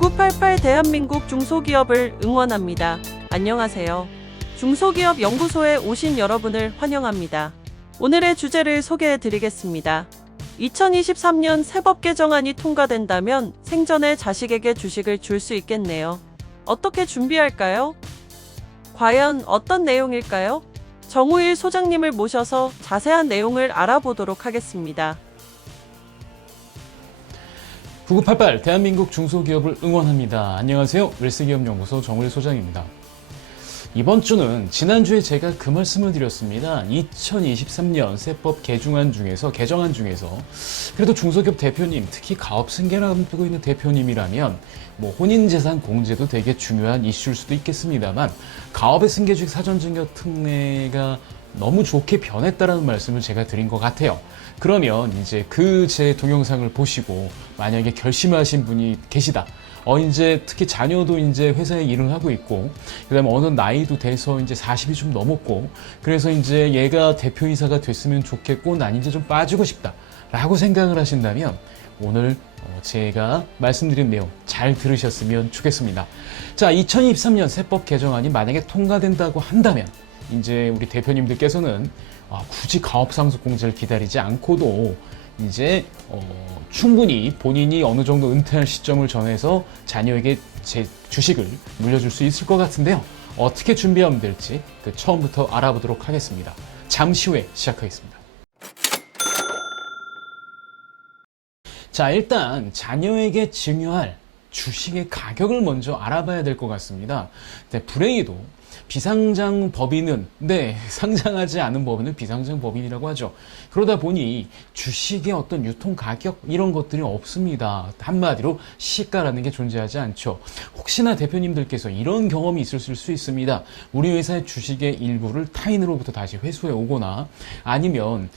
9988 대한민국 중소기업을 응원합니다. 안녕하세요. 중소기업 연구소에 오신 여러분을 환영합니다. 오늘의 주제를 소개해 드리겠습니다. 2023년 세법 개정안이 통과된다면 생전에 자식에게 주식을 줄 수 있겠네요. 어떻게 준비할까요? 과연 어떤 내용일까요? 정우일 소장님을 모셔서 자세한 내용을 알아보도록 하겠습니다. 9988 대한민국 중소기업을 응원합니다. 안녕하세요. 웰스기업연구소 정우일 소장입니다. 이번 주는 지난주에 제가 그 말씀을 드렸습니다. 2023년 세법 개정안 중에서 그래도 중소기업 대표님, 특히 가업 승계를 앞두고 있는 대표님이라면 혼인재산 공제도 되게 중요한 이슈일 수도 있겠습니다만 가업의 승계주식 사전증여 특례가 너무 좋게 변했다라는 말씀을 제가 드린 것 같아요. 그러면 이제 그 제 동영상을 보시고 만약에 결심하신 분이 계시다. 이제 특히 자녀도 이제 회사에 일을 하고 있고, 그 다음에 어느 나이도 돼서 이제 40이 좀 넘었고, 그래서 이제 얘가 대표이사가 됐으면 좋겠고, 난 이제 좀 빠지고 싶다. 라고 생각을 하신다면, 오늘 제가 말씀드린 내용 잘 들으셨으면 좋겠습니다. 자, 2023년 세법 개정안이 만약에 통과된다고 한다면, 이제 우리 대표님들께서는 굳이 가업상속 공제를 기다리지 않고도 이제 충분히 본인이 어느 정도 은퇴할 시점을 정해서 자녀에게 제 주식을 물려줄 수 있을 것 같은데요. 어떻게 준비하면 될지 처음부터 알아보도록 하겠습니다. 잠시 후에 시작하겠습니다. 자, 일단 자녀에게 증여할 주식의 가격을 먼저 알아봐야 될 것 같습니다. 불행히도 비상장 법인은 상장하지 않은 법인은 비상장 법인이라고 하죠. 그러다 보니 주식의 어떤 유통 가격 이런 것들이 없습니다. 한마디로 시가라는 게 존재하지 않죠. 혹시나 대표님들께서 이런 경험이 있으실 수 있습니다. 우리 회사의 주식의 일부를 타인으로부터 다시 회수해 오거나 아니면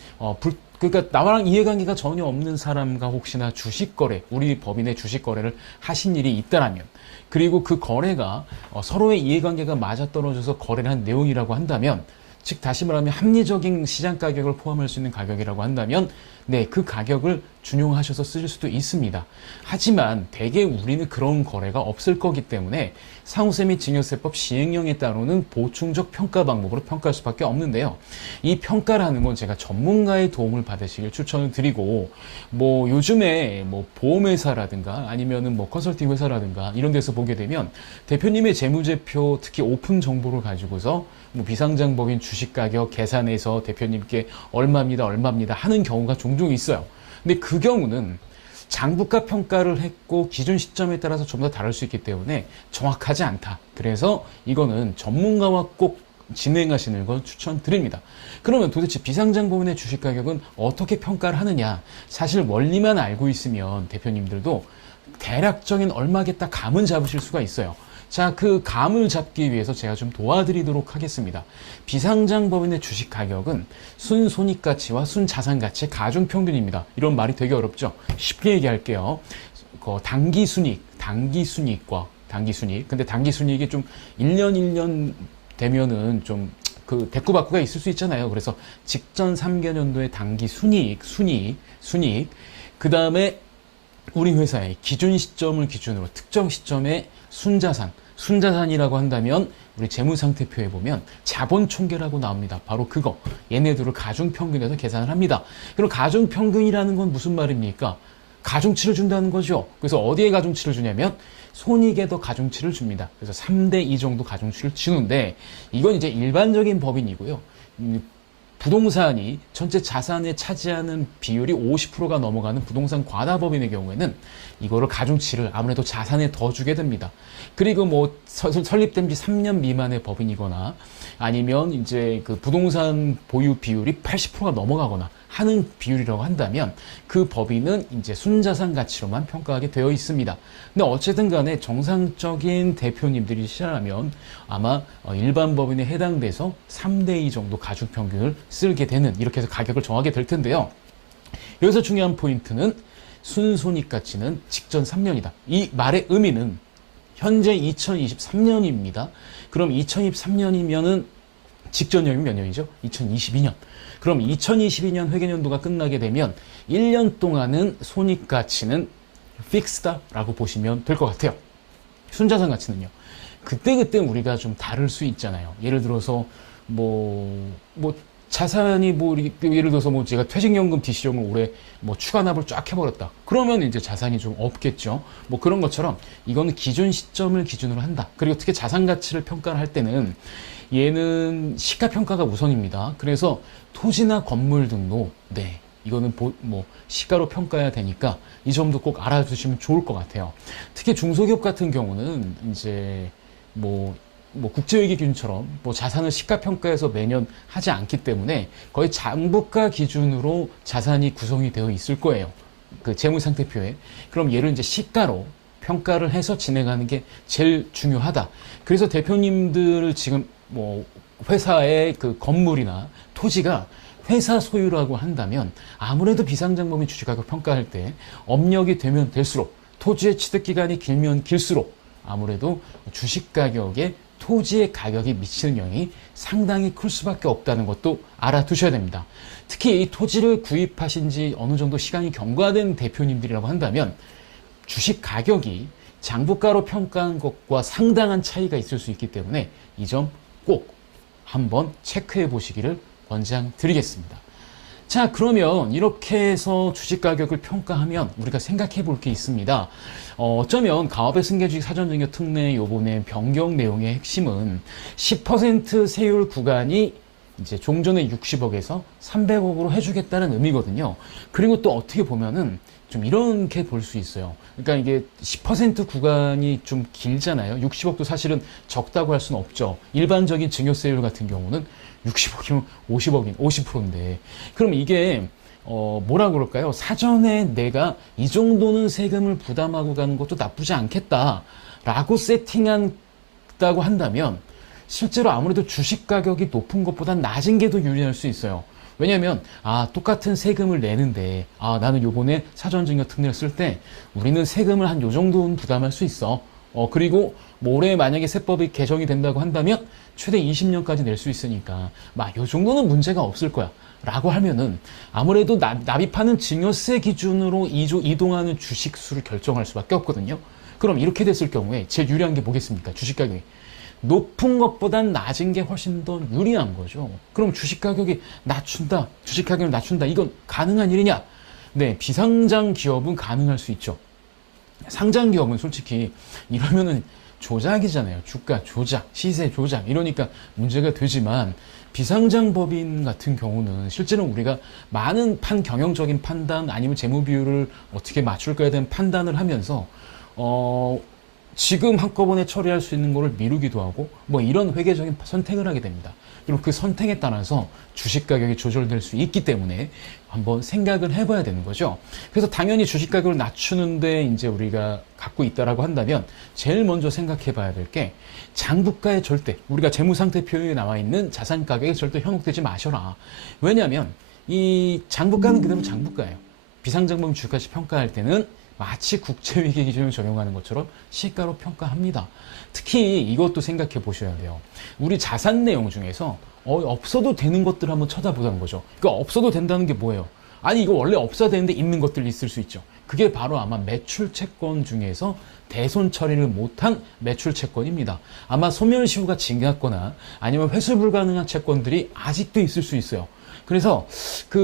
그러니까 나랑 이해관계가 전혀 없는 사람과 혹시나 주식 거래, 우리 법인의 주식 거래를 하신 일이 있다라면, 그리고 그 거래가 서로의 이해관계가 맞아떨어져서 거래를 한 내용이라고 한다면, 즉 다시 말하면 합리적인 시장 가격을 포함할 수 있는 가격이라고 한다면 그 가격을 준용하셔서 쓰실 수도 있습니다. 하지만 대개 우리는 그런 거래가 없을 거기 때문에 상호세 및 증여세법 시행령에 따르는 보충적 평가 방법으로 평가할 수밖에 없는데요. 이 평가라는 건 제가 전문가의 도움을 받으시길 추천을 드리고, 요즘에 보험회사라든가 아니면은 컨설팅 회사라든가 이런 데서 보게 되면 대표님의 재무제표, 특히 오픈 정보를 가지고서 비상장 법인 주식 가격 계산해서 대표님께 얼마입니다 하는 경우가 종종 있어요. 근데 그 경우는 장부가 평가를 했고 기준 시점에 따라서 좀 더 다를 수 있기 때문에 정확하지 않다. 그래서 이거는 전문가와 꼭 진행하시는 걸 추천드립니다. 그러면 도대체 비상장 법인의 주식 가격은 어떻게 평가를 하느냐? 사실 원리만 알고 있으면 대표님들도 대략적인 얼마겠다 감은 잡으실 수가 있어요. 자, 그 감을 잡기 위해서 제가 좀 도와드리도록 하겠습니다. 비상장 법인의 주식 가격은 순손익가치와 순자산가치의 가중평균입니다. 이런 말이 되게 어렵죠? 쉽게 얘기할게요. 단기순이익. 근데 단기순이익이 좀 1년 되면은 좀 대꾸받꾸가 있을 수 있잖아요. 그래서 직전 3개년도의 단기순이익. 그 다음에 우리 회사의 기준 시점을 기준으로 특정 시점의 순자산이라고 한다면 우리 재무상태표에 보면 자본총계라고 나옵니다. 바로 그거. 얘네들을 가중평균에서 계산을 합니다. 그럼 가중평균이라는 건 무슨 말입니까? 가중치를 준다는 거죠. 그래서 어디에 가중치를 주냐면 손익에 더 가중치를 줍니다. 그래서 3대2 정도 가중치를 주는데 이건 이제 일반적인 법인이고요. 부동산이 전체 자산에 차지하는 비율이 50%가 넘어가는 부동산 과다법인의 경우에는 이거를 가중치를 아무래도 자산에 더 주게 됩니다. 그리고 설립된 지 3년 미만의 법인이거나 아니면 이제 그 부동산 보유 비율이 80%가 넘어가거나 하는 비율이라고 한다면 그 법인은 이제 순자산 가치로만 평가하게 되어 있습니다. 근데 어쨌든 간에 정상적인 대표님들이시라면 아마 일반 법인에 해당돼서 3대2 정도 가중평균을 쓰게 되는, 이렇게 해서 가격을 정하게 될 텐데요. 여기서 중요한 포인트는 순손익가치는 직전 3년이다. 이 말의 의미는 현재 2023년입니다. 그럼 2023년이면은 직전년이 몇 년이죠? 2022년. 그럼 2022년 회계연도가 끝나게 되면 1년 동안은 손익가치는 픽스다라고 보시면 될 것 같아요. 순자산 가치는요. 그때그때 우리가 좀 다를 수 있잖아요. 예를 들어서 자산이 예를 들어서 제가 퇴직연금 DC형을 올해 추가 납을 쫙 해버렸다. 그러면 이제 자산이 좀 없겠죠. 그런 것처럼 이거는 기준 시점을 기준으로 한다. 그리고 특히 자산 가치를 평가를 할 때는 얘는 시가 평가가 우선입니다. 그래서 토지나 건물 등도 이거는 시가로 평가해야 되니까 이 점도 꼭 알아두시면 좋을 것 같아요. 특히 중소기업 같은 경우는 이제 국제회계 기준처럼 자산을 시가 평가해서 매년 하지 않기 때문에 거의 장부가 기준으로 자산이 구성이 되어 있을 거예요. 그 재무상태표에. 그럼 얘를 이제 시가로 평가를 해서 진행하는 게 제일 중요하다. 그래서 대표님들 지금 회사의 그 건물이나 토지가 회사 소유라고 한다면 아무래도 비상장범위 주식가격 평가할 때 업력이 되면 될수록 토지의 취득기간이 길면 길수록 아무래도 주식가격에 토지의 가격이 미치는 영향이 상당히 클 수밖에 없다는 것도 알아두셔야 됩니다. 특히 이 토지를 구입하신 지 어느 정도 시간이 경과된 대표님들이라고 한다면 주식 가격이 장부가로 평가한 것과 상당한 차이가 있을 수 있기 때문에 이 점 꼭 한번 체크해 보시기를 권장드리겠습니다. 자, 그러면 이렇게 해서 주식 가격을 평가하면 우리가 생각해 볼 게 있습니다. 어쩌면 가업의 승계주식 사전증여 특례 요번에 변경 내용의 핵심은 10% 세율 구간이 이제 종전에 60억에서 300억으로 해주겠다는 의미거든요. 그리고 또 어떻게 보면은 좀 이렇게 볼 수 있어요. 그러니까 이게 10% 구간이 좀 길잖아요. 60억도 사실은 적다고 할 수는 없죠. 일반적인 증여세율 같은 경우는 60억이면 50억인 50%인데 그럼 이게 뭐라 그럴까요? 사전에 내가 이 정도는 세금을 부담하고 가는 것도 나쁘지 않겠다라고 세팅한다고 한다면 실제로 아무래도 주식 가격이 높은 것보다 낮은 게 더 유리할 수 있어요. 왜냐하면 똑같은 세금을 내는데 나는 요번에 사전증여 특례를 쓸 때 우리는 세금을 한 요 정도는 부담할 수 있어. 그리고 올해 만약에 세법이 개정이 된다고 한다면 최대 20년까지 낼 수 있으니까 요 정도는 문제가 없을 거야 라고 하면은 아무래도 납입하는 증여세 기준으로 이동하는 주식 수를 결정할 수밖에 없거든요. 그럼 이렇게 됐을 경우에 제일 유리한 게 뭐겠습니까? 주식 가격이 높은 것보단 낮은 게 훨씬 더 유리한 거죠. 그럼 주식 가격이 낮춘다, 주식 가격을 낮춘다, 이건 가능한 일이냐? 네, 비상장 기업은 가능할 수 있죠. 상장 기업은 솔직히 이러면은 조작이잖아요. 주가 조작, 시세 조작 이러니까 문제가 되지만 비상장 법인 같은 경우는 실제로 우리가 많은 경영적인 판단 아니면 재무 비율을 어떻게 맞출까에 대한 판단을 하면서 지금 한꺼번에 처리할 수 있는 거를 미루기도 하고 이런 회계적인 선택을 하게 됩니다. 그리고 그 선택에 따라서 주식 가격이 조절될 수 있기 때문에 한번 생각을 해봐야 되는 거죠. 그래서 당연히 주식 가격을 낮추는데 이제 우리가 갖고 있다라고 한다면 제일 먼저 생각해 봐야 될 게 장부가에 절대 우리가 재무상태표에 나와 있는 자산 가격에 절대 현혹되지 마셔라. 왜냐하면 이 장부가는 그대로 장부가예요. 비상장범위 주가시 평가할 때는 마치 국제회계 기준을 적용하는 것처럼 시가로 평가합니다. 특히 이것도 생각해 보셔야 돼요. 우리 자산 내용 중에서 없어도 되는 것들을 한번 쳐다보자는 거죠. 그러니까 없어도 된다는 게 뭐예요? 아니 이거 원래 없어야 되는데 있는 것들이 있을 수 있죠. 그게 바로 아마 매출 채권 중에서 대손 처리를 못한 매출 채권입니다. 아마 소멸시효가 지났거나 아니면 회수 불가능한 채권들이 아직도 있을 수 있어요. 그래서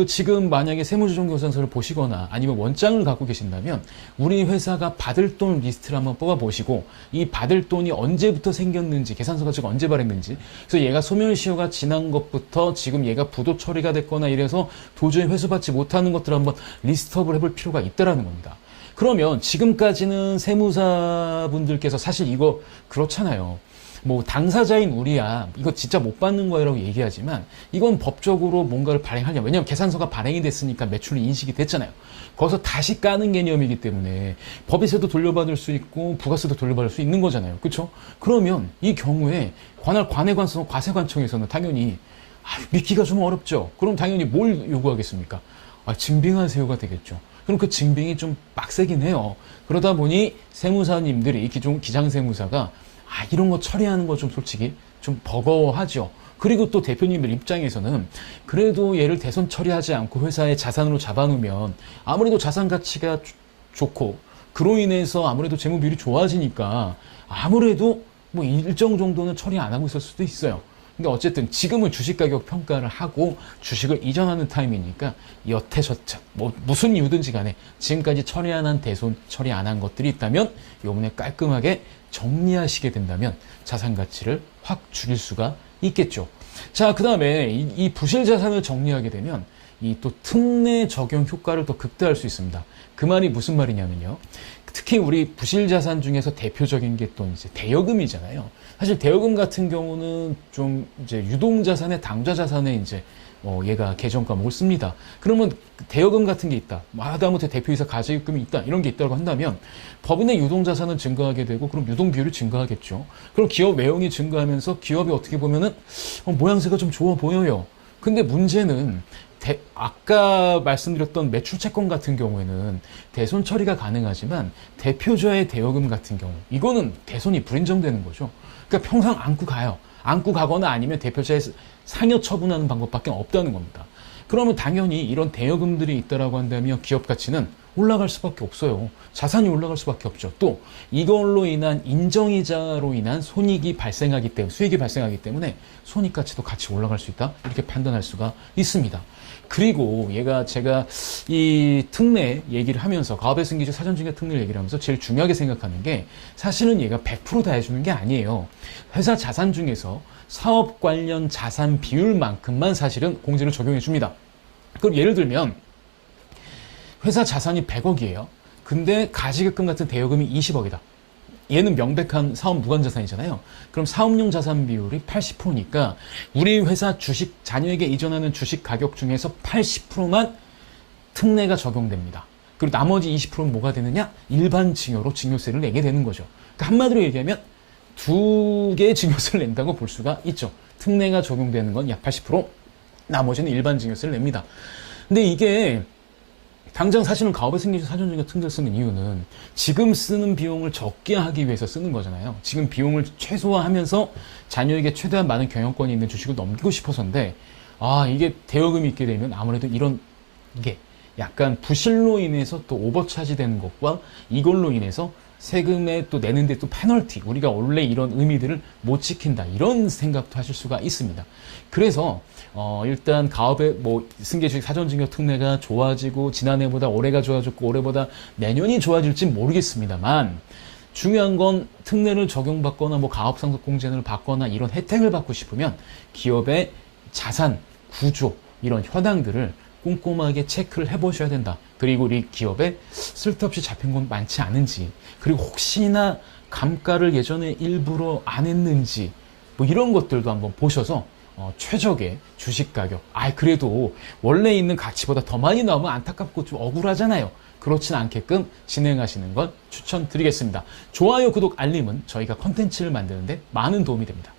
지금 만약에 세무조정교산서를 보시거나 아니면 원장을 갖고 계신다면 우리 회사가 받을 돈 리스트를 한번 뽑아 보시고 이 받을 돈이 언제부터 생겼는지 계산서가 지금 언제 발행된지 그래서 얘가 소멸시효가 지난 것부터 지금 얘가 부도 처리가 됐거나 이래서 도저히 회수받지 못하는 것들을 한번 리스트업을 해볼 필요가 있다라는 겁니다. 그러면 지금까지는 세무사분들께서 사실 이거 그렇잖아요. 당사자인 우리야 이거 진짜 못 받는 거라고 얘기하지만 이건 법적으로 뭔가를 발행하냐. 왜냐하면 계산서가 발행이 됐으니까 매출이 인식이 됐잖아요. 거기서 다시 까는 개념이기 때문에 법인세도 돌려받을 수 있고 부가세도 돌려받을 수 있는 거잖아요. 그렇죠? 그러면 이 경우에 관해관서 과세관청에서는 당연히 믿기가 좀 어렵죠. 그럼 당연히 뭘 요구하겠습니까? 증빙하세요가 되겠죠. 그럼 그 증빙이 좀 빡세긴 해요. 그러다 보니 세무사님들이 기장세무사가 이런 거 처리하는 거 좀 솔직히 좀 버거워하죠. 그리고 또 대표님들 입장에서는 그래도 얘를 대손 처리하지 않고 회사의 자산으로 잡아놓으면 아무래도 자산 가치가 좋고 그로 인해서 아무래도 재무 비율이 좋아지니까 아무래도 뭐 일정 정도는 처리 안 하고 있을 수도 있어요. 근데 어쨌든 지금은 주식 가격 평가를 하고 주식을 이전하는 타임이니까 여태 저태 뭐 무슨 이유든지 간에 지금까지 처리 안 한 대손, 처리 안 한 것들이 있다면 요번에 깔끔하게 정리하시게 된다면 자산 가치를 확 줄일 수가 있겠죠. 자, 그 다음에 이 부실 자산을 정리하게 되면 이 또 특례 적용 효과를 더 극대화할 수 있습니다. 그 말이 무슨 말이냐면요. 특히 우리 부실 자산 중에서 대표적인 게 또 이제 대여금이잖아요. 사실 대여금 같은 경우는 좀 이제 유동 자산의 당좌 자산에 이제 얘가 계정 과목을 씁니다. 그러면 대여금 같은 게 있다. 하다못해 대표이사 가지금이 있다. 이런 게 있다고 한다면 법인의 유동 자산은 증가하게 되고 그럼 유동 비율이 증가하겠죠. 그럼 기업 외형이 증가하면서 기업이 어떻게 보면은 모양새가 좀 좋아 보여요. 근데 문제는 아까 말씀드렸던 매출 채권 같은 경우에는 대손 처리가 가능하지만 대표자의 대여금 같은 경우 이거는 대손이 불인정되는 거죠. 그러니까 평생 안고 가요. 안고 가거나 아니면 대표자의 상여 처분하는 방법밖에 없다는 겁니다. 그러면 당연히 이런 대여금들이 있다라고 한다면 기업 가치는 올라갈 수밖에 없어요. 자산이 올라갈 수밖에 없죠. 또 이걸로 인한 인정이자로 인한 손익이 발생하기 때문에 수익이 발생하기 때문에 손익 가치도 같이 올라갈 수 있다. 이렇게 판단할 수가 있습니다. 그리고 제가 이 특례 얘기를 하면서 가업의 승기주 사전증여 특례 얘기를 하면서 제일 중요하게 생각하는 게 사실은 얘가 100% 다 해주는 게 아니에요. 회사 자산 중에서 사업 관련 자산 비율만큼만 사실은 공제를 적용해 줍니다. 그럼 예를 들면 회사 자산이 100억이에요. 근데 가지급금 같은 대여금이 20억이다. 얘는 명백한 사업 무관 자산이잖아요. 그럼 사업용 자산 비율이 80%니까 우리 회사 주식 자녀에게 이전하는 주식 가격 중에서 80%만 특례가 적용됩니다. 그리고 나머지 20%는 뭐가 되느냐? 일반 증여로 증여세를 내게 되는 거죠. 그러니까 한마디로 얘기하면 두 개의 증여세를 낸다고 볼 수가 있죠. 특례가 적용되는 건 약 80%, 나머지는 일반 증여세를 냅니다. 근데 이게 당장 사실은 가업의 승기주 사전증여 특례를 쓰는 이유는 지금 쓰는 비용을 적게 하기 위해서 쓰는 거잖아요. 지금 비용을 최소화하면서 자녀에게 최대한 많은 경영권이 있는 주식을 넘기고 싶어서인데 이게 대여금이 있게 되면 아무래도 이게 약간 부실로 인해서 또 오버차지 되는 것과 이걸로 인해서 세금에 또 내는데 또 페널티, 우리가 원래 이런 의미들을 못 지킨다, 이런 생각도 하실 수가 있습니다. 그래서 일단 가업의 승계주식 사전증여 특례가 좋아지고 지난해보다 올해가 좋아졌고 올해보다 내년이 좋아질지 모르겠습니다만 중요한 건 특례를 적용받거나 가업상속공제를 받거나 이런 혜택을 받고 싶으면 기업의 자산, 구조, 이런 현황들을 꼼꼼하게 체크를 해보셔야 된다. 그리고 우리 기업에 쓸데없이 잡힌 건 많지 않은지, 그리고 혹시나 감가를 예전에 일부러 안 했는지 이런 것들도 한번 보셔서 최적의 주식 가격, 그래도 원래 있는 가치보다 더 많이 나오면 안타깝고 좀 억울하잖아요. 그렇진 않게끔 진행하시는 걸 추천드리겠습니다. 좋아요, 구독, 알림은 저희가 컨텐츠를 만드는데 많은 도움이 됩니다.